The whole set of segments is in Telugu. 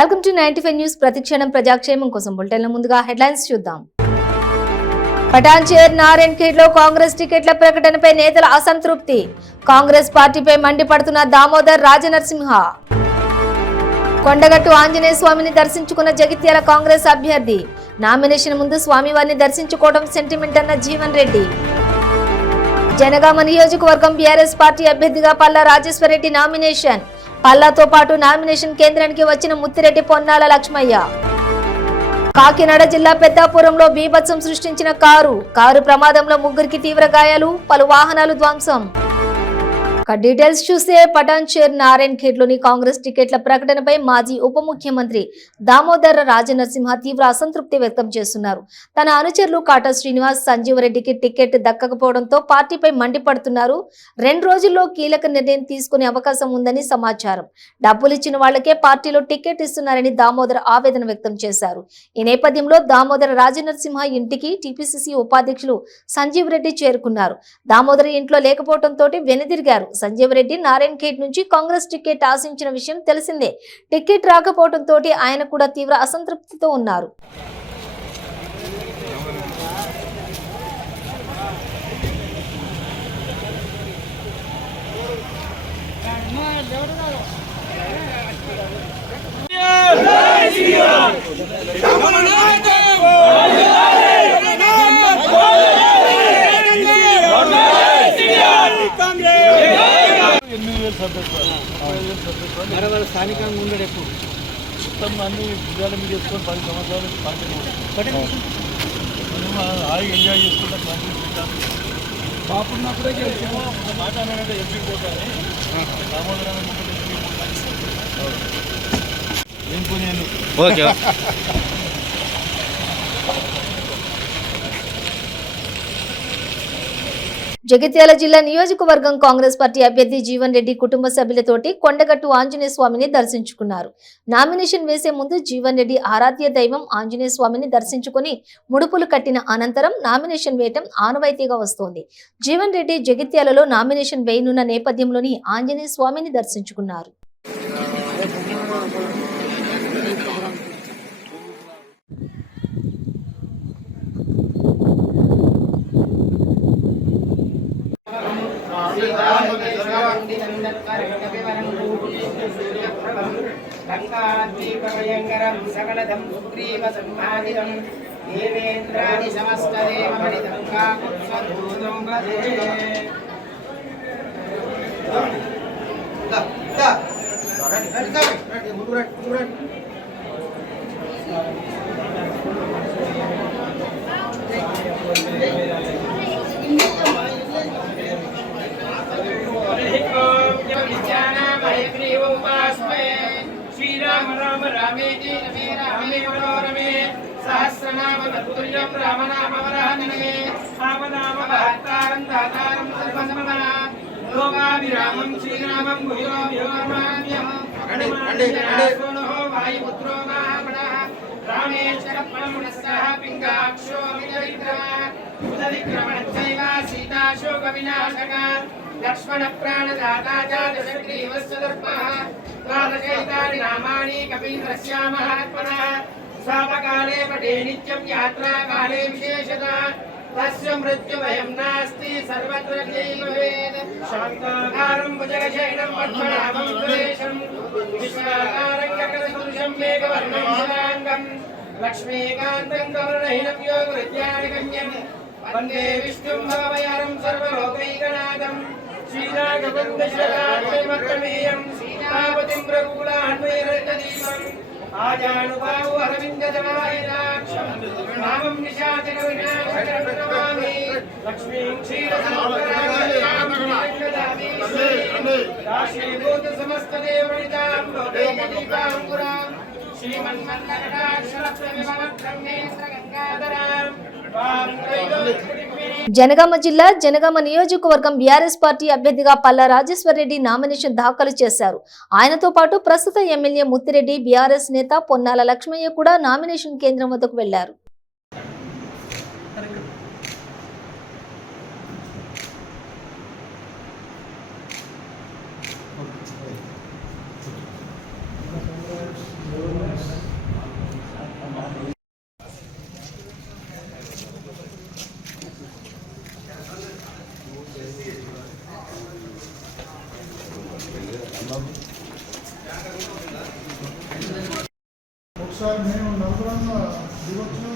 Welcome to 95 news. ప్రతిక్షణం ప్రజాక్షేమం కోసం బులెటిన్ల ముందుగా హెడ్లైన్స్ చూద్దాం. పటాన్చేర్ నారాయణఖేడ్లో కాంగ్రెస్ టికెట్ల ప్రకటనపై నేతల అసంతృప్తి. కాంగ్రెస్ పార్టీపై మండిపడుతున్న దామోదర్ రాజనరసింహ. కొండగట్టు ఆంజనేయ స్వామిని దర్శించుకున్న జగిత్యాల కాంగ్రెస్ అభ్యర్థి. నామినేషన్ ముందు స్వామివారిని దర్శించుకోవడం సెంటిమెంట్ అన్న జీవన్ రెడ్డి. జనగామ నియోజకవర్గం బీఆర్ఎస్ పార్టీ అభ్యర్థిగా పల్లా రాజేశ్వరరెడ్డి నామినేషన్. పల్లాతో పాటు నామినేషన్ కేంద్రానికి వచ్చిన ముత్తిరెడ్డి పొన్నాల లక్ష్మయ్య. కాకినాడ జిల్లా పెద్దాపురంలో బీభత్సం సృష్టించిన కారు ప్రమాదంలో ముగ్గురికి తీవ్ర గాయాలు, పలు వాహనాలు ధ్వంసం. డీటెయిల్స్ చూస్తే పటాన్చేర్ నారాయణఖేడ్లోని కాంగ్రెస్ టికెట్ల ప్రకటనపై మాజీ ఉప ముఖ్యమంత్రి దామోదర్ రాజనరసింహ తీవ్ర అసంతృప్తి వ్యక్తం చేస్తున్నారు. తన అనుచరులు కాటా శ్రీనివాస్, సంజీవ్ రెడ్డికి టికెట్ దక్కకపోవడంతో పార్టీపై మండిపడుతున్నారు. 2 రోజుల్లో కీలక నిర్ణయం తీసుకునే అవకాశం ఉందని సమాచారం. డబ్బులు ఇచ్చిన వాళ్లకే పార్టీలో టికెట్ ఇస్తున్నారని దామోదర్ ఆవేదన వ్యక్తం చేశారు. ఈ నేపథ్యంలో దామోదర్ రాజనరసింహ ఇంటికి టీపీసీసీ ఉపాధ్యక్షులు సంజీవ్ రెడ్డి చేరుకున్నారు. దామోదర్ ఇంట్లో లేకపోవడంతో వెనుదిరిగారు. సంజీవ్ రెడ్డి నారాయణఖేడ్ నుంచి కాంగ్రెస్ టికెట్ ఆశించిన విషయం తెలిసిందే. టికెట్ రాకపోవడంతో ఆయన కూడా తీవ్ర అసంతృప్తితో ఉన్నారు. స్థానికంగా ఉండడు ఎప్పుడు మొత్తం అన్ని విజయాల మీద వేసుకొని 10 సంవత్సరాలు హాయిగా ఎంజాయ్ చేసుకుంటా కాంగ్రెస్ బాపున్నప్పుడే ఒక మాట అంటే ఎంపీ పోతానే దామోదరం ఏం పోనీ ఓకే. జగిత్యాల జిల్లా నియోజకవర్గం కాంగ్రెస్ పార్టీ అభ్యర్థి జీవన్ రెడ్డి కుటుంబ సభ్యులతోటి కొండగట్టు ఆంజనేయ స్వామిని దర్శించుకున్నారు. నామినేషన్ వేసే ముందు జీవన్ రెడ్డి ఆరాధ్య దైవం ఆంజనేయ స్వామిని దర్శించుకుని ముడుపులు కట్టిన అనంతరం నామినేషన్ వేయటం ఆనవాయితీగా వస్తోంది. జీవన్ రెడ్డి జగిత్యాలలో నామినేషన్ వేయనున్న నేపథ్యంలోని ఆంజనేయ స్వామిని దర్శించుకున్నారు. సకలదం సుగ్రీవ సంపాదితం దేవేంద్రాది సమస్తదేవ మణితంకాకుత్సదూతం భజే. శ్రీరామ రామ రామేతి రమే రామే మనోరమే సహస్రనామ తత్తుల్యం రామనామ వరాననే ఆపదామ భక్తారం దాతారం సర్వసమః లోకాభిరామం శ్రీరామం భూయో భూయమాన్యం హనుమాన్ వాయుపుత్రో మహామనః రామేశ్వర పరమనస్సః పింగాక్షో విదరిద్రమ ఉదరిక్రమణచ్చైవ సీతాశోక వినాశక లక్ష్మణ ప్రాణదాతా దశగ్రీవస్య దర్పః ద్వాదశైతాని నామాని కపీంద్రస్య మహాత్మనః స్వాపకాలే పఠే నిత్యం యాత్రాకాలే విశేషతః తస్య మృత్యుభయం నాస్తి సర్వత్ర జైవేద్. శాంతాకారం భుజగశయనం పద్మనాభం సురేశం విశ్వాకారం గగనసదృశం మేఘవర్ణం శశాంకం లక్ష్మీకాంతం కమలనయనం యోగవృత్యానికన్యం వందే విష్ణుం భవయారం సర్వలోకైకనాథం శ్రీరాఘవందశరాజమేయం సీతాపతిం రఘుకులాన్వయరతదీపం ఆజానుబాహు అరవిందజమాయనాక్షం నామం నిశాచక వినాశకరం నమామి లక్ష్మీం క్షీరసముద్రాం రాశీభూత సమస్తదేవనితాం లోకైకదీపాంకురాం శ్రీమన్మన్నకటాక్షరప్రవిమలక్ష్మేంద్రగంగాధరాం. జనగామ జిల్లా జనగామ నియోజకవర్గం బీఆర్ఎస్ పార్టీ అభ్యర్థిగా పల్లా రాజేశ్వరరెడ్డి నామినేషన్ దాఖలు చేశారు. ఆయనతో పాటు ప్రస్తుత ఎమ్మెల్యే ముత్తిరెడ్డి, బీఆర్ఎస్ నేత పొన్నాల లక్ష్మయ్య కూడా నామినేషన్ కేంద్రం వద్దకు వెళ్లారు. సార్ మేము నలుగురం దిగొచ్చిన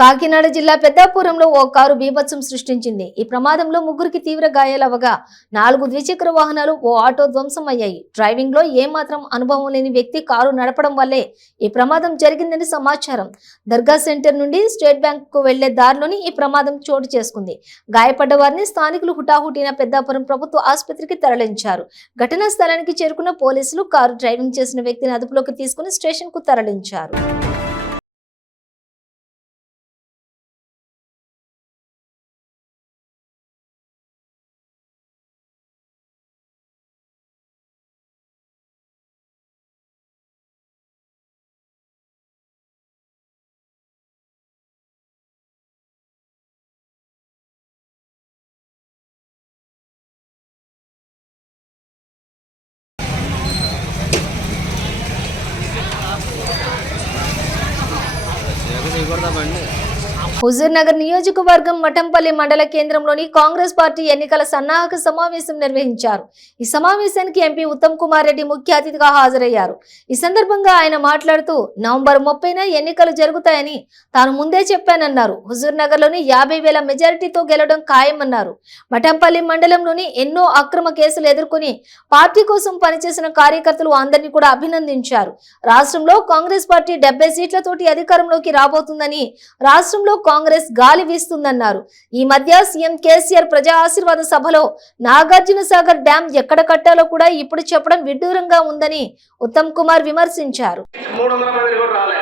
కాకినాడ జిల్లా పెద్దాపురంలో ఓ కారు బీభత్సం సృష్టించింది. ఈ ప్రమాదంలో ముగ్గురికి తీవ్ర గాయాలవగా 4 ద్విచక్ర వాహనాలు, ఓ ఆటో ధ్వంసం అయ్యాయి. డ్రైవింగ్ లో ఏమాత్రం అనుభవం లేని వ్యక్తి కారు నడపడం వల్లే ఈ ప్రమాదం జరిగిందని సమాచారం. దర్గా సెంటర్ నుండి స్టేట్ బ్యాంక్ కు వెళ్లే దారిలోని ఈ ప్రమాదం చోటు చేసుకుంది. గాయపడ్డ వారిని స్థానికులు హుటాహుటిన పెద్దాపురం ప్రభుత్వ ఆసుపత్రికి తరలించారు. ఘటనా స్థలానికి చేరుకున్న పోలీసులు కారు డ్రైవింగ్ చేసిన వ్యక్తిని అదుపులోకి తీసుకుని స్టేషన్ కు తరలించారు. హుజూర్ నగర్ నియోజకవర్గం మఠంపల్లి మండల కేంద్రంలోని కాంగ్రెస్ పార్టీ ఎన్నికల సన్నాహక సమావేశం నిర్వహించారు. ఈ సమావేశానికి ఎంపీ ఉత్తమ్ కుమార్ రెడ్డి ముఖ్య అతిథిగా హాజరయ్యారు. ఈ సందర్భంగా ఆయన మాట్లాడుతూ నవంబర్ 30న ఎన్నికలు జరుగుతాయని తాను ముందే చెప్పానన్నారు. హుజూర్ నగర్ లోని 50,000 మెజారిటీతో గెలవడం ఖాయమన్నారు. మఠంపల్లి మండలంలోని ఎన్నో అక్రమ కేసులు ఎదుర్కొని పార్టీ కోసం పనిచేసిన కార్యకర్తలు అందరినీ కూడా అభినందించారు. రాష్ట్రంలో కాంగ్రెస్ పార్టీ 70 సీట్లతోటి అధికారంలోకి రాబోతుందని, రాష్ట్రంలో కాంగ్రెస్ గాలి వీస్తుందన్నారు. ఈ మధ్య సీఎం కేసీఆర్ ప్రజా ఆశీర్వాద సభలో నాగార్జున సాగర్ డ్యాం ఎక్కడ కట్టాలో కూడా ఇప్పుడు చెప్పడం విడ్డూరంగా ఉందని ఉత్తమ్ కుమార్ విమర్శించారు. 300 మంది కూడా రాలే.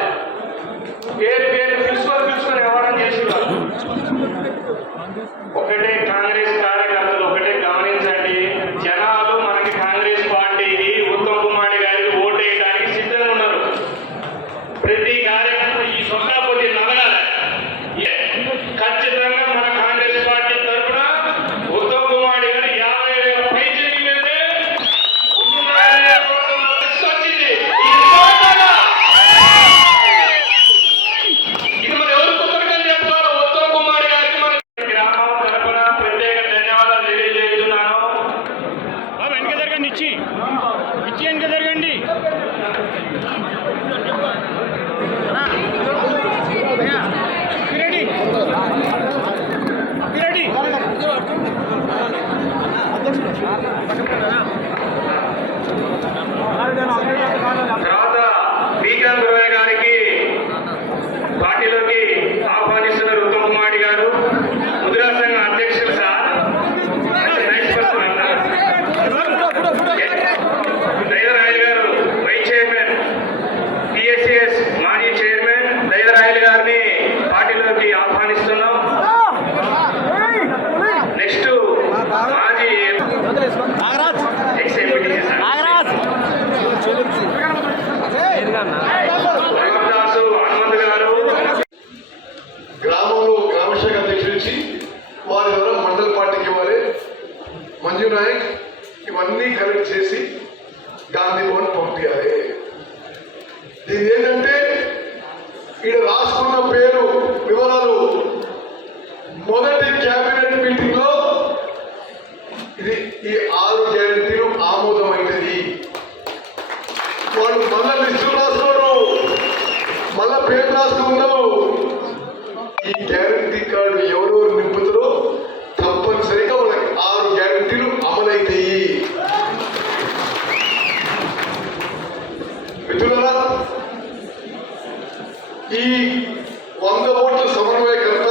ఒకటే కాంగ్రెస్ కార్యకర్తలు ఒకటే గమనించండి, జనాలు మనకి కాంగ్రెస్ పార్టీకి ఉత్తమ్ కుమార్ గారికి ఓటేయడానికి సిద్ధంగా ఉన్నారు. ప్రతి కార్యకర్త ఈ సొంతాపతి నగరాలి. ఖచ్చితంగా మన కాంగ్రెస్ పార్టీ తరఫున ఉత్తమ్ కుమార్ గారు 50,000 పైచీలు వెళ్తే వచ్చింది. ఇది మన ఎవరు కొత్తగా చెప్తారు? ఉత్తమ్ కుమార్ గారికి మన గ్రామం తరఫున ప్రత్యేక ధన్యవాదాలు తెలియజేస్తున్నాను. వెనక జరగండి, ఇచ్చి వెనక జరగండి. తర్వాత బీకాం గురవయ్య గారికి పార్టీలోకి ఆహ్వానిస్తున్నారు ఉత్తమ్ కుమార్ గారు. ముద్రా సంఘ అధ్యక్షులు సార్, దైవరాయలు గారు వైస్ చైర్మన్, పిఎస్సిఎస్ మాజీ చైర్మన్ దైవరాయలు గారిని పార్టీలోకి ఆహ్వానిస్తున్నాం. నెక్స్ట్ మాజీ ఎక్స్ ఎంపీటీసీ హనుమంత్ గారు. గ్రామంలో గ్రామశాఖ అధ్యక్షుడు ఇచ్చి వారి ద్వారా మండల పార్టీకి ఇవ్వాలి. మంజు నాయక్ ఇవన్నీ కలెక్ట్ చేసి గాంధీ భవన్ పంపించాలి. దీని ఏంటంటే ఇక్కడ రాసుకున్న పేరు వివరాలు మొదటి క్యాబినెట్ మీటింగ్ లో ఇది ఈ 6 గ్యారెంటీలు ఆమోదమైనది. వాళ్ళు మళ్ళా లిస్టు రాసుకోరు, మళ్ళా పేరు రాసుకున్నారు. ఈ గ్యారెంటీ కార్డు ఎవరెవరు నింపుతారో తప్పనిసరిగా వాళ్ళకి 6 గ్యారెంటీలు అమలైతాయి. మిత్రులారా, ఈ 100 ఓట్ల సమన్వయకర్త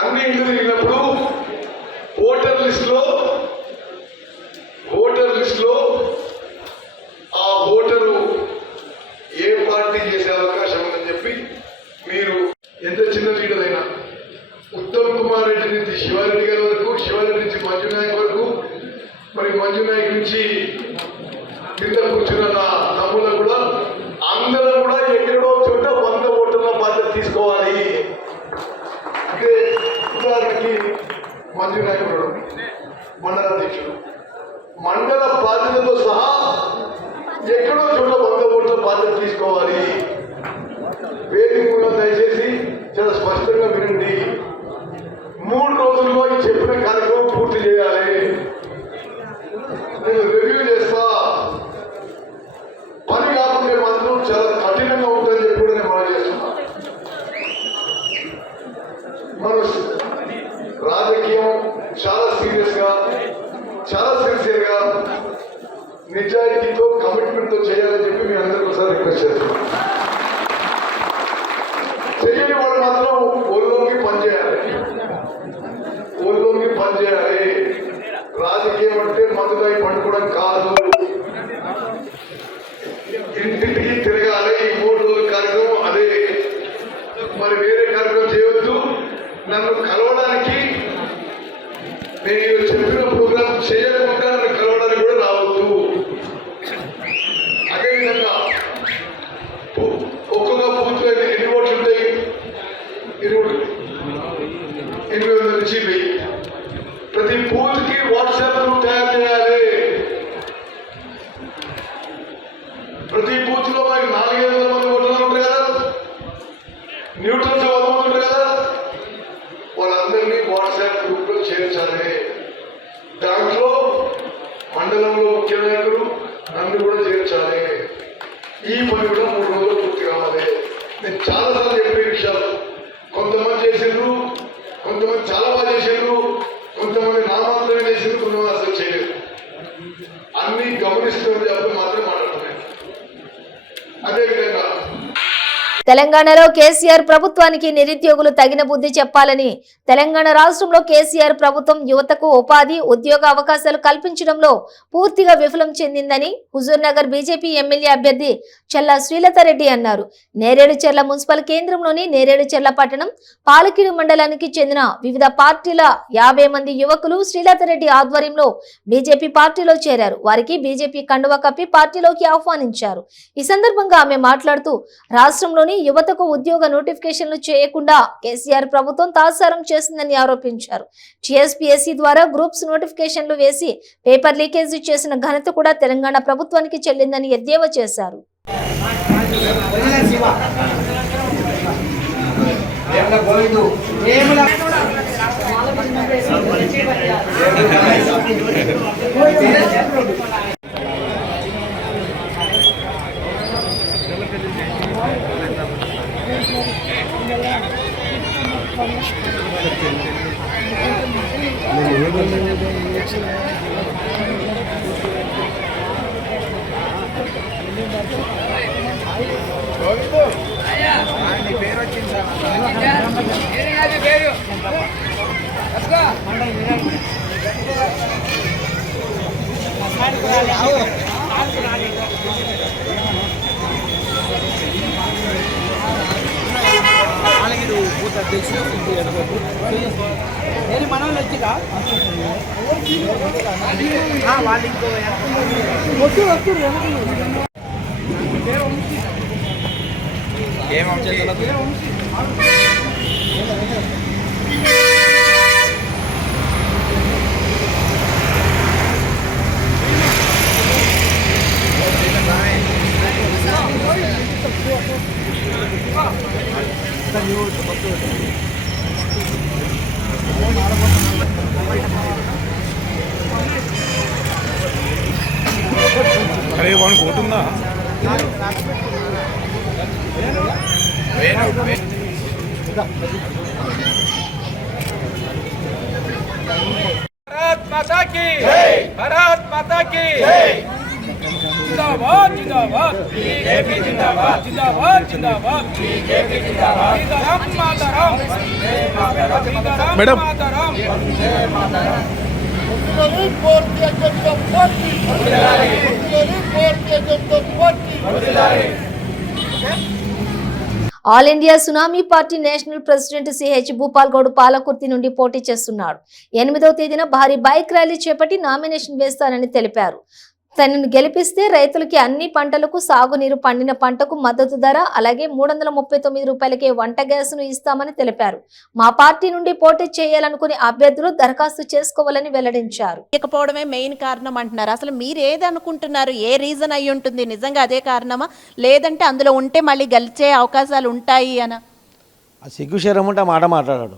అన్ని ఇంటి తిరిగినప్పుడు ఓటర్ లిస్ట్ లో ఆ ఓటరు ఏ పార్టీ చేసే అవకాశం ఉందని చెప్పి, మీరు ఎంత చిన్న లీడర్ అయినా ఉత్తమ్ కుమార్ రెడ్డి నుంచి శివారెడ్డి గారి వరకు, శివారెడ్డి నుంచి మంజు నాయక్ వరకు, మరి మంజు నాయక్ నుంచి కింద కూర్చున్న నా తమ్ముళ్ళకు కూడా అందరూ కూడా ఎక్కడో చోట 100 ఓట్ల బాధ్యత తీసుకోవాలి. అంటే ఉదాహరణకి మంజు నాయకుడు మండల అధ్యక్షుడు, మండల బాధ్యతతో సహా ఎక్కడో చోట 100 ఓట్ల బాధ్యత తీసుకోవాలి. వేదిక కూడా దయచేసి చాలా స్పష్టంగా వినండి. 3 రోజుల్లో ఈ చెప్పిన కార్యక్రమం పూర్తి చేయాలి. నిజాయితీతో కమిట్మెంట్తో చేయాలని చెప్పి మీ అందరికీ ఒకసారి రిక్వెస్ట్ చేస్తున్నాను. చెయ్యని వాళ్ళు మాత్రం ఒళ్ళొంగి పనిచేయాలి, ఒళ్ళొంగి పనిచేయాలి. రాజకీయం అంటే మందుతాయి పండుకోవడం కాదు, ఇంటింటికి తిరగాలి. ఈ 3 రోజుల కార్యక్రమం అదే, మరి వేరే కార్యక్రమం చేయవద్దు. నన్ను కలవడానికి నేను చెప్పిన ప్రోగ్రాం చేయకుండా నన్ను కలవడానికి కూడా రావద్దు. అదేవిధంగా ఒక్కొక్క బూత్లో ఎన్ని ఓట్లు ఉంటాయి? 800 నుంచి 1000. ప్రతి బూత్ కి వాట్సాప్ గ్రూప్ తయారు చేయాలి. ప్రతి బూత్ లో మనకి 400-500 మంది ఓటర్లు ఉంటారు కదా, న్యూట్రల్స్ 100 మంది ఉంటారు కదా, వాళ్ళందరినీ వాట్సాప్ గ్రూప్ లో చేర్చాలి. దాంట్లో మండలంలో ముఖ్య నాయకులు నన్ను కూడా చేర్చాలి. ఈ పని కూడా 3 రోజులు పూర్తి కావాలి. నేను చాలాసార్లు చెప్పే విషయాలు, కొంతమంది చేసిండ్రు, కొంతమంది చాలా బాగా చేసిండ్రు, కొంతమంది నా మాత్రమే చేసిండ్రు, కొంతమంది అసలు చేయలేదు. అన్ని గమనిస్తున్నది అప్పుడు మాత్రమే మాట్లాడుతున్నాయి. అదేవిధంగా తెలంగాణలో కేసీఆర్ ప్రభుత్వానికి నిరుద్యోగులు తగిన బుద్ధి చెప్పాలని, తెలంగాణ రాష్ట్రంలో కేసీఆర్ ప్రభుత్వం యువతకు ఉపాధి ఉద్యోగ అవకాశాలు కల్పించడంలో పూర్తిగా విఫలం చెందిందని హుజూర్నగర్ బీజేపీ ఎమ్మెల్యే అభ్యర్థి చెల్లా శ్రీలతారెడ్డి అన్నారు. నేరేడుచెర్ల మున్సిపల్ కేంద్రంలోని నేరేడుచెర్ల పట్టణం పాలకీడు మండలానికి చెందిన వివిధ పార్టీల 50 మంది యువకులు శ్రీలతారెడ్డి ఆధ్వర్యంలో బీజేపీ పార్టీలో చేరారు. వారికి బీజేపీ కండువా కప్పి పార్టీలోకి ఆహ్వానించారు. ఈ సందర్భంగా ఆమె మాట్లాడుతూ రాష్ట్రంలోని యువతకు ఉద్యోగ నోటిఫికేషన్లు చేయకుండా కేసీఆర్ ప్రభుత్వం తాత్సారం చేసిందని ఆరోపించారు. టీఎస్పీఎస్సీ ద్వారా గ్రూప్స్ నోటిఫికేషన్లు వేసి పేపర్ లీకేజీ చేసిన ఘనత కూడా తెలంగాణ ప్రభుత్వానికి చెల్లిందని ఎద్దేవా చేశారు. అరే వాడికి పోతుందా? भारत माता की जय, भारत माता की जय। जिंदाबाद जिंदाबाद बीजेपी, जिंदाबाद जिंदाबाद जिंदाबाद बीजेपी, जिंदाबाद मातरम मातरम मैडम मातरम all India tsunami party national president CH Bhupal Goud Palakurthi నుండి పోటీ చేస్తున్నాడు. 8వ తేదీన భారీ బైక్ ర్యాలీ చేపట్టి నామినేషన్ వేస్తానని తెలిపారు. తనను గెలిపిస్తే రైతులకి అన్ని పంటలకు సాగునీరు, పండిన పంటకు మద్దతు ధర, అలాగే 339 రూపాయలకే వంట గ్యాస్ను ఇస్తామని తెలిపారు. మా పార్టీ నుండి పోటీ చేయాలనుకునే అభ్యర్థులు దరఖాస్తు చేసుకోవాలని వెల్లడించారు. లేకపోవడమే మెయిన్ కారణం అంటున్నారు. అసలు మీరు ఏది అనుకుంటున్నారు? ఏ రీజన్ అయి ఉంటుంది? నిజంగా అదే కారణమా, లేదంటే అందులో ఉంటే మళ్ళీ గెలిచే అవకాశాలు ఉంటాయి అన? సిగ్గు శరం ఉంటే మాట మాట్లాడాడు.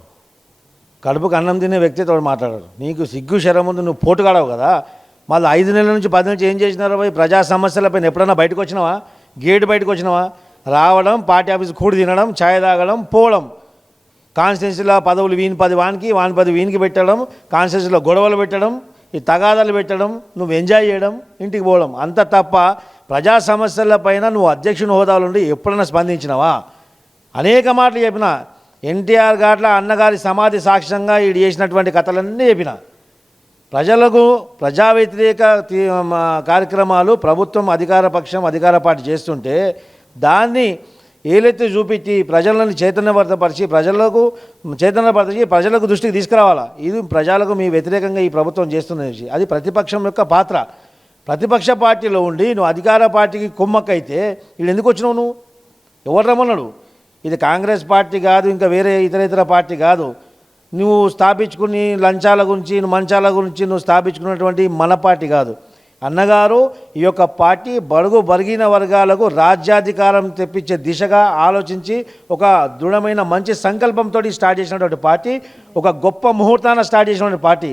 కడుపుకు అన్నం తినే వ్యక్తితో మాట్లాడాడు. నీకు సిగ్గు శరం ఉంది, నువ్వు పోటుగాడవు కదా. మళ్ళీ 5 నెలల నుంచి 10 నుంచి ఏం చేసినారో పోయి ప్రజా సమస్యలపైన ఎప్పుడన్నా బయటకు వచ్చినావా? గేటు బయటకు వచ్చినావా? రావడం, పార్టీ ఆఫీస్ కూడి తినడం, ఛాయ్ తాగడం, పోవడం, కాన్స్టిట్యున్సీలో పదవులు వీని 10 వానికి, వాని 10 వీనికి పెట్టడం, కాన్స్టిట్యున్సీలో గొడవలు పెట్టడం, ఈ తగాదాలు పెట్టడం, నువ్వు ఎంజాయ్ చేయడం, ఇంటికి పోవడం అంత తప్ప ప్రజా సమస్యలపైన నువ్వు అధ్యక్షుని హోదాలో ఉండి ఎప్పుడైనా స్పందించినవా? అనేక మాటలు చెప్పిన. ఎన్టీఆర్ ఘాట్ల అన్నగారి సమాధి సాక్ష్యంగా ఈడు చేసినటువంటి కథలన్నీ చెప్పిన. ప్రజలకు ప్రజా వ్యతిరేక కార్యక్రమాలు ప్రభుత్వం అధికార పార్టీ చేస్తుంటే దాన్ని ఏలెత్తి చూపించి ప్రజలను చైతన్యపరిచి ప్రజలకు దృష్టికి తీసుకురావాలా. ఇది ప్రజలకు మీ వ్యతిరేకంగా ఈ ప్రభుత్వం చేస్తున్నది. అది ప్రతిపక్షం యొక్క పాత్ర. ప్రతిపక్ష పార్టీలో ఉండి నువ్వు అధికార పార్టీకి కుమ్మక్కైతే వీళ్ళు ఎందుకు వచ్చినావు? నువ్వు ఎవరు రమ్మన్నాడు? ఇది కాంగ్రెస్ పార్టీ కాదు, ఇంకా వేరే ఇతర పార్టీ కాదు. నువ్వు స్థాపించుకుని లంచాల గురించి మంచాల గురించి నువ్వు స్థాపించుకున్నటువంటి మన పార్టీ కాదు. అన్నగారు ఈ యొక్క పార్టీ బడుగు బరిగిన వర్గాలకు రాజ్యాధికారం తెప్పించే దిశగా ఆలోచించి ఒక దృఢమైన మంచి సంకల్పంతో స్టార్ట్ చేసినటువంటి పార్టీ, ఒక గొప్ప ముహూర్తాన స్టార్ట్ చేసినటువంటి పార్టీ.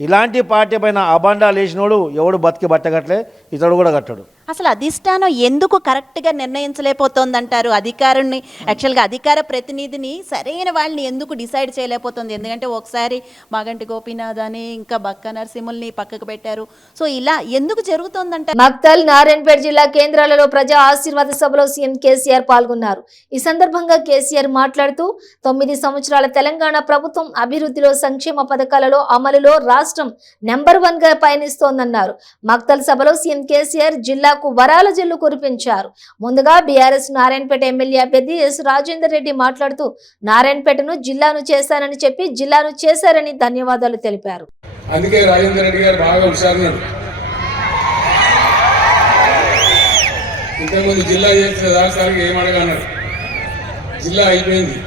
ఇలాంటి పార్టీ పైన అబాండాలు వేసినోడు ఎవడు బతికి బట్టగట్లే, ఇతడు కూడా కట్టడు. అసలు అధిష్టానం ఎందుకు కరెక్ట్గా నిర్ణయించలేకపోతుందంటారు? అధికారుని యాక్చువల్గా అధికార ప్రతినిధిని సరైన వాళ్ళని ఎందుకు డిసైడ్ చేయలేకపోతుంది? ఎందుకంటే ఒకసారి మాగంటి గోపీనాథ్ అని ఇంకా బక్క నరసింహుల్ని పక్కకు పెట్టారు. సో ఇలా ఎందుకు జరుగుతుందంటారు? మక్తల్, నారాయణపేట జిల్లా కేంద్రాలలో ప్రజా ఆశీర్వాద సభలో సీఎం కేసీఆర్ పాల్గొన్నారు. ఈ సందర్భంగా కేసీఆర్ మాట్లాడుతూ 9 సంవత్సరాల తెలంగాణ ప్రభుత్వం అభివృద్ధిలో, సంక్షేమ పథకాలలో అమలులో రాష్ట్రం నెంబర్ 1గా పయనిస్తోందన్నారు. మక్తల్ సభలో సీఎం కేసీఆర్ జిల్లా వరాల జల్లు కురిపించారు. ముందుగా బీఆర్ఎస్ నారాయణపేట ఎమ్మెల్యే అభ్యర్థి ఎస్ రాజేందర్ రెడ్డి మాట్లాడుతూ నారాయణపేటను జిల్లాను చేశానని చెప్పి జిల్లాను చేశారని ధన్యవాదాలు తెలిపారు. అందుకే రాజేందర్ రెడ్డి గారు బాగా హుషారున్నాడు. ఇంతకుముందు జిల్లా చేసిన రాష్ట్రానికి ఏం అడగన్నాడు. జిల్లా అయిపోయింది,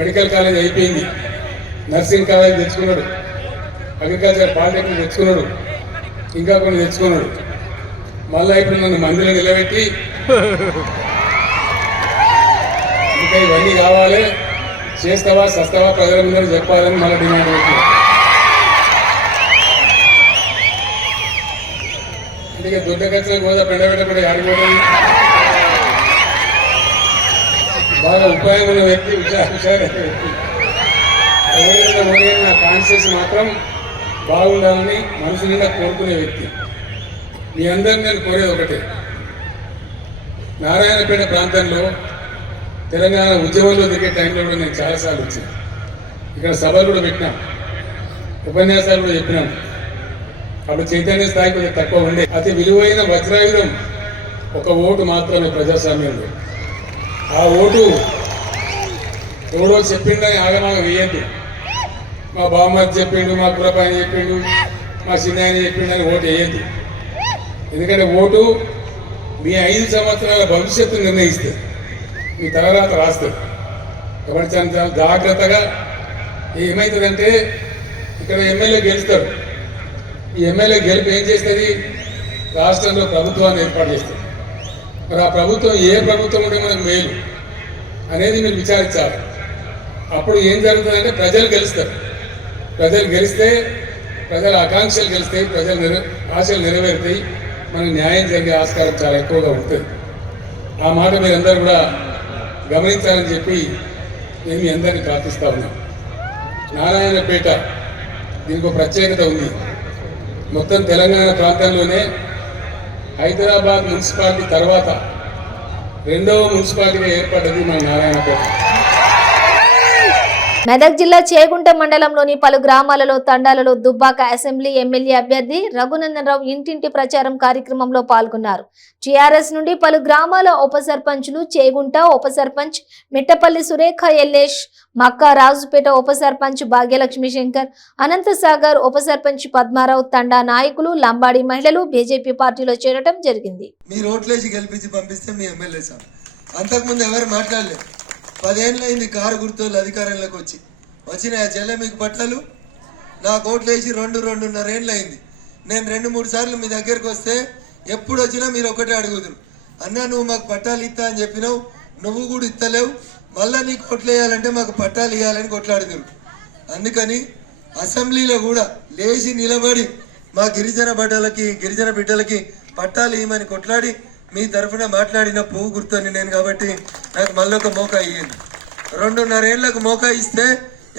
మెడికల్ కాలేజ్ అయిపోయింది, నర్సింగ్ కాలేజ్ తెచ్చుకున్నాడు, అగ్రికల్చర్ పాలిటెక్నిక్ తెచ్చుకున్నాడు, ఇంకా కొన్ని తెచ్చుకున్నాడు. మళ్ళీ ఇప్పుడు నన్ను మందిలో నిలబెట్టి ఇంకా ఇవన్నీ కావాలి, చేస్తావా సస్తావా ప్రజల ముందర చెప్పాలని మళ్ళీ డిమాండ్ పెట్టి అందుకే దొడ్డ ఖర్చులకు పోదా పెండబెట్టబడి ఆడిపోతుంది. బాగా ఉపాయం ఉన్న వ్యక్తి, హుషారైన వ్యక్తి. నా కాన్షియస్ మాత్రం బాగుండాలని మనసు నిండా కోరుకునే వ్యక్తి. మీ అందరిని నేను కోరేది ఒకటే, నారాయణపేట ప్రాంతంలో తెలంగాణ ఉద్యమంలో దిగే టైంలో కూడా నేను చాలాసార్లు వచ్చాను. ఇక్కడ సభలు కూడా పెట్టినాం, ఉపన్యాసాలు కూడా చెప్పినాం. అప్పుడు చైతన్య స్థాయి కొంచెం తక్కువ ఉండే. అతి విలువైన వజ్రాయుధం ఒక ఓటు మాత్రమే ప్రజాస్వామ్యంలో. ఆ ఓటు ఎవడో చెప్పిండని ఆగమాగం వేయద్దు. మా బామ్మది చెప్పిండు, మా కులపాయన చెప్పిండు, మా చిన్నాయన చెప్పిండని ఓటు వేయద్దు. ఎందుకంటే ఓటు మీ 5 సంవత్సరాల భవిష్యత్తు నిర్ణయిస్తుంది, మీ తర్వాత రాస్తుంది. కాబట్టి చాలా జాగ్రత్తగా. ఏమవుతుందంటే ఇక్కడ ఎమ్మెల్యే గెలుస్తారు. ఈ ఎమ్మెల్యే గెలుపు ఏం చేస్తుంది? రాష్ట్రంలో ప్రభుత్వాన్ని ఏర్పాటు చేస్తుంది. మరి ఆ ప్రభుత్వం ఏ ప్రభుత్వం ఉంటే మనకు మేలు అనేది మీరు విచారించాలి. అప్పుడు ఏం జరుగుతుందంటే ప్రజలు గెలుస్తారు. ప్రజలు గెలిస్తే ప్రజల ఆకాంక్షలు గెలుస్తాయి, ప్రజల ఆశలు నెరవేరుతాయి, మనకు న్యాయం జరిగే ఆస్కారం చాలా ఎక్కువగా ఉంటుంది. ఆ మాట మీరందరూ కూడా గమనించాలని చెప్పి నేను మీ అందరినీ ప్రార్థిస్తా ఉన్నాను. నారాయణపేట దీనికి ఒక ప్రత్యేకత ఉంది. మొత్తం తెలంగాణ ప్రాంతంలోనే హైదరాబాద్ మున్సిపాలిటీ తర్వాత 2వ మున్సిపాలిటీగా ఏర్పడ్డది మన నారాయణపేట. మెదక్ జిల్లా చేగుంట మండలంలోని పలు గ్రామాలలో, తండాలలో దుబ్బాక అసెంబ్లీ ఎమ్మెల్యే అభ్యర్థి రఘునందన్ రావు ఇంటింటి ప్రచారం కార్యక్రమంలో పాల్గొన్నారు. టీఆర్ఎస్ నుండి పలు గ్రామాల ఉప సర్పంచులు, చేగుంట ఉప సర్పంచ్ మిట్టపల్లి సురేఖ ఎల్లేష్, మక్కా రాజుపేట ఉప సర్పంచ్ భాగ్యలక్ష్మి శంకర్, అనంతసాగర్ ఉప సర్పంచ్ పద్మారావు, తండా నాయకులు, లంబాడి మహిళలు బీజేపీ పార్టీలో చేరడం జరిగింది. మీరు ఓట్లేసి గెలిపించి పంపిస్తే మీ ఎమ్మెల్యే సార్. అంతకుముందు ఎవరు మాట్లాడలేదు. 10 ఏళ్ళైంది కారు గుర్తోళ్ళు అధికారంలోకి వచ్చిన చెల్లె మీకు పట్టాలు. నాకు ఓట్లేసి 2-2.5 ఏళ్ళు అయింది. నేను 2-3 సార్లు మీ దగ్గరికి వస్తే ఎప్పుడు వచ్చినా మీరు ఒకటే అడుగుదురు, అన్నా నువ్వు మాకు పట్టాలు ఇస్తా అని చెప్పినావు, నువ్వు కూడా ఇస్తలేవు, మళ్ళీ నీకు ఓట్లు వేయాలంటే మాకు పట్టాలు ఇవ్వాలని కొట్లాడుతురు. అందుకని అసెంబ్లీలో కూడా లేచి నిలబడి మా గిరిజన బిడ్డలకి పట్టాలు ఇవ్వమని కొట్లాడి మీ తరఫున మాట్లాడిన పువ్వు గుర్తొని నేను. కాబట్టి నాకు మళ్ళీ ఒక మోకా ఇయ్యండి. 2.5 ఏళ్లకు మోకా ఇస్తే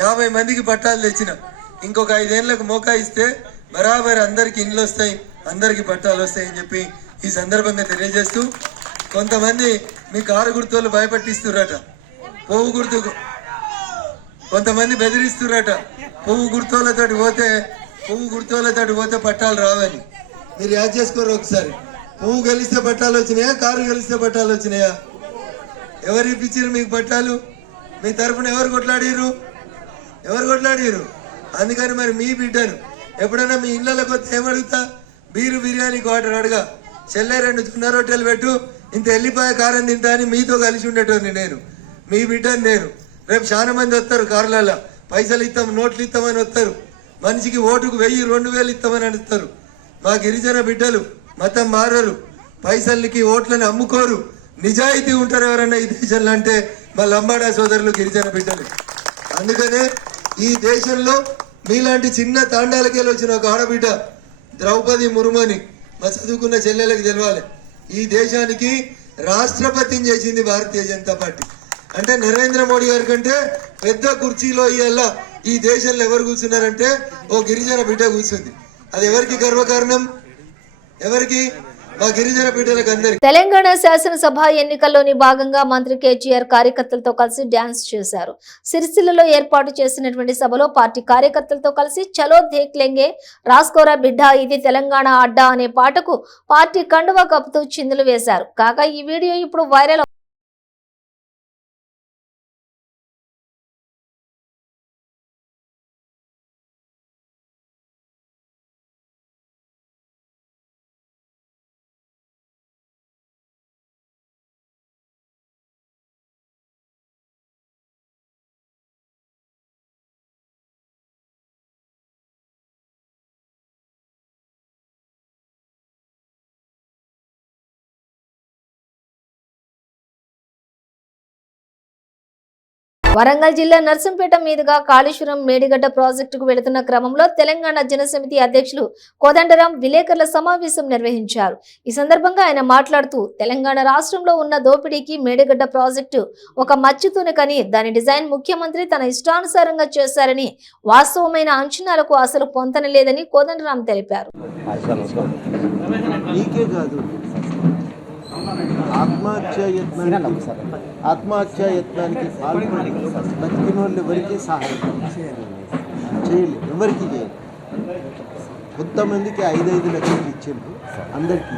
50 మందికి పట్టాలు తెచ్చిన, ఇంకొక 5 ఏళ్లకు మోకా ఇస్తే బరాబర్ అందరికి ఇండ్లు వస్తాయి, అందరికి పట్టాలు వస్తాయి అని చెప్పి ఈ సందర్భంగా తెలియజేస్తూ, కొంతమంది మీ కారు గుర్తులు భయపెట్టిస్తురట, పువ్వు గుర్తుకు కొంతమంది బెదిరిస్తురట, పువ్వు గుర్తులతోటి పోతే పట్టాలు రావని. మీరు యాద్ చేసుకోరు ఒకసారి. పువ్వు గెలిస్తే పట్టాలు వచ్చినాయా, కారు గెలిస్తే పట్టాలు వచ్చినాయా? ఎవరు ఇప్పించారు మీకు పట్టాలు? మీ తరఫున ఎవరు కొట్లాడిరు? అందుకని మరి మీ బిడ్డను ఎప్పుడైనా మీ ఇళ్ళకి వస్తే ఏమడుగుతా? బీరు బిర్యానీ క్వార్టర్ అడగా, చెల్లె 2 జొన్న రొట్టెలు పెట్టు, ఇంత ఎల్లిపాయ కారం తింటా అని మీతో కలిసి ఉండేటోని నేను, మీ బిడ్డను నేను. రేపు చాలా మంది వస్తారు కార్లలో, పైసలు ఇస్తాం, నోట్లు ఇస్తామని వస్తారు, మనిషికి ఓటుకు 1000, 2000 ఇస్తామని అడుగుతారు. మా గిరిజన బిడ్డలు మతం మారరు, పైసలకి ఓట్లను అమ్ముకోరు, నిజాయితీ ఉంటారు ఎవరన్నా ఈ దేశంలో అంటే మా లంబాడా సోదరులు గిరిజన బిడ్డలు. అందుకనే ఈ దేశంలో మీలాంటి చిన్న తాండాలకెళ్ళి వచ్చిన ఒక ఆడబిడ్డ ద్రౌపది ముర్ము అని మా చదువుకున్న చెల్లెలకు తెలవాలి. ఈ దేశానికి రాష్ట్రపతిని చేసింది భారతీయ జనతా పార్టీ. అంటే నరేంద్ర మోడీ గారి కంటే పెద్ద కుర్చీలో ఇవాళ ఈ దేశంలో ఎవరు కూర్చున్నారంటే ఓ గిరిజన బిడ్డ కూర్చుంది. అది ఎవరికి గర్వకారణం? ఎవరికి? మా గిరిజన బిడ్డలకు అందరికి. తెలంగాణ శాసనసభ ఎన్నికల్లోని భాగంగా మంత్రి కేటీఆర్ కార్యకర్తలతో కలిసి డ్యాన్స్ చేశారు. సిరిసిల్లలో ఏర్పాటు చేసినటువంటి సభలో పార్టీ కార్యకర్తలతో కలిసి చలో దేక్ లెంగే రాస్కోరా బిడ్డ ఇది తెలంగాణ అడ్డా అనే పాటకు పార్టీ కండువా కప్పుతూ చిందులు వేశారు. కాగా ఈ వీడియో ఇప్పుడు వైరల్. వరంగల్ జిల్లా నర్సంపేట మీదుగా కాళేశ్వరం మేడిగడ్డ ప్రాజెక్టుకు వెళుతున్న క్రమంలో తెలంగాణ జనసమితి అధ్యక్షులు కోదండరాం విలేకరుల సమావేశం నిర్వహించారు. ఈ సందర్భంగా ఆయన మాట్లాడుతూ తెలంగాణ రాష్ట్రంలో ఉన్న దోపిడీకి మేడిగడ్డ ప్రాజెక్టు ఒక మచ్చుతునకని, దాని డిజైన్ ముఖ్యమంత్రి తన ఇష్టానుసారంగా చేశారని, వాస్తవమైన అంచనాలకు అసలు పొంతనలేదని కోదండరాం తెలిపారు. ఆత్మహత్య యత్నానికి పాల్పడి బతికిన వాళ్ళు ఎవరికి సహాయం చేయలేదు, ఎవరికి చేయలేదు. కొంతమందికి 5-5 లక్షలు ఇచ్చిండ్రు, అందరికీ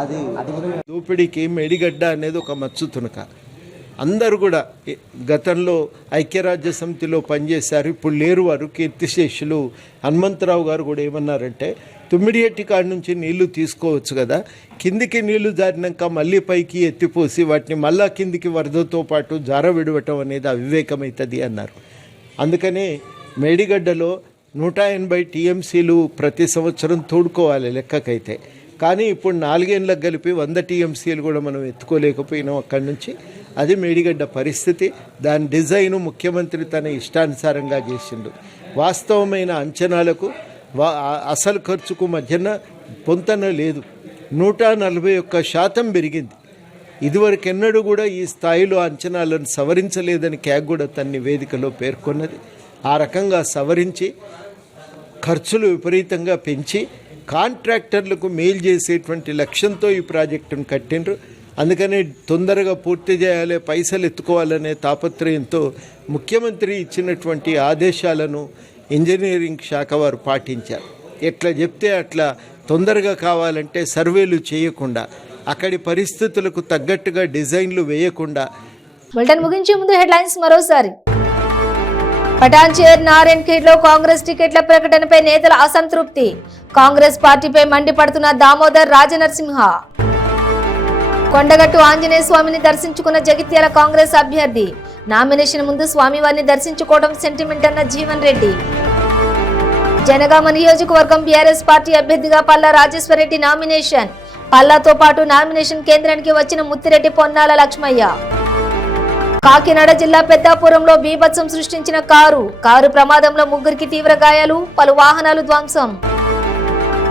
అది దోపిడీకి మేడిగడ్డ అనేది ఒక మచ్చు తునక. అందరూ కూడా గతంలో ఐక్యరాజ్య సమితిలో పనిచేశారు, ఇప్పుడు లేరు వారు. కీర్తిశేషులు హనుమంతరావు గారు కూడా ఏమన్నారంటే, తుమ్మిడియట్టి కాడి నుంచి నీళ్లు తీసుకోవచ్చు కదా, కిందికి నీళ్లు జారినాక మళ్ళీ పైకి ఎత్తిపోసి వాటిని మళ్ళా కిందికి వరదతో పాటు జారవిడవటం అనేది అవివేకమవుతుంది అన్నారు. అందుకనే మేడిగడ్డలో 180 టీఎంసీలు ప్రతి సంవత్సరం తోడుకోవాలి లెక్కకైతే. కానీ ఇప్పుడు 4 ఏళ్ళకు కలిపి 100 టీఎంసీలు కూడా మనం ఎత్తుకోలేకపోయినాం అక్కడి నుంచి. అది మేడిగడ్డ పరిస్థితి. దాని డిజైను ముఖ్యమంత్రి తన ఇష్టానుసారంగా చేసిండు. వాస్తవమైన అంచనాలకు అసలు ఖర్చుకు మధ్యన పొంతన లేదు. 141% పెరిగింది. ఇదివరకు ఎన్నడూ కూడా ఈ స్థాయిలో అంచనాలను సవరించలేదని క్యాగ్ కూడా తన నివేదికలో పేర్కొన్నది. ఆ రకంగా సవరించి ఖర్చులు విపరీతంగా పెంచి కాంట్రాక్టర్లకు మేలు చేసేటువంటి లక్ష్యంతో ఈ ప్రాజెక్టును కట్టిండ్రు. అందుకనే తొందరగా పూర్తి చేయాలి, పైసలు ఎత్తుకోవాలనే తాపత్రయంతో ముఖ్యమంత్రి ఇచ్చినటువంటి ఆదేశాలను ఇంజనీరింగ్ శాఖ వారు పాటించారు. ఎట్లా చెప్తే అట్లా తొందరగా కావాలంటే సర్వేలు చేయకుండా, అక్కడి పరిస్థితులకు తగ్గట్టుగా డిజైన్లు వేయకుండా. బులెటిన్ ముగించే ముందు హెడ్లైన్స్ మరోసారి. పటాన్చేర్ నారాయణ్ ఖేడ్లో కాంగ్రెస్ టికెట్ల ప్రకటనపై నేతల అసంతృప్తి. కాంగ్రెస్ పార్టీపై మండిపడుతున్న దామోదర్ రాజనరసింహ. కొండగట్టు ఆంజనేయ స్వామిని దర్శించుకున్న జగిత్యాల కాంగ్రెస్ అభ్యర్థి. నామినేషన్ ముందు స్వామివారిని దర్శించుకోవడం సెంటిమెంట్ అన్న జీవన్ రెడ్డి. జనగామ నియోజకవర్గం బీఆర్ఎస్ పార్టీ అభ్యర్థిగా పల్లా రాజేశ్వరరెడ్డి నామినేషన్. పల్లాతో పాటు నామినేషన్ కేంద్రానికి వచ్చిన ముత్తిరెడ్డి పొన్నాల లక్ష్మయ్య. కాకినాడ జిల్లా పెద్దాపురంలో బీభత్సం సృష్టించిన కారు ప్రమాదంలో 3కి తీవ్ర గాయాలు, పలు వాహనాలు ధ్వంసం.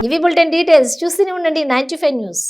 ఇవి బులెటిన్ డీటెయిల్స్. చూస్తూనే ఉండండి 95 న్యూస్.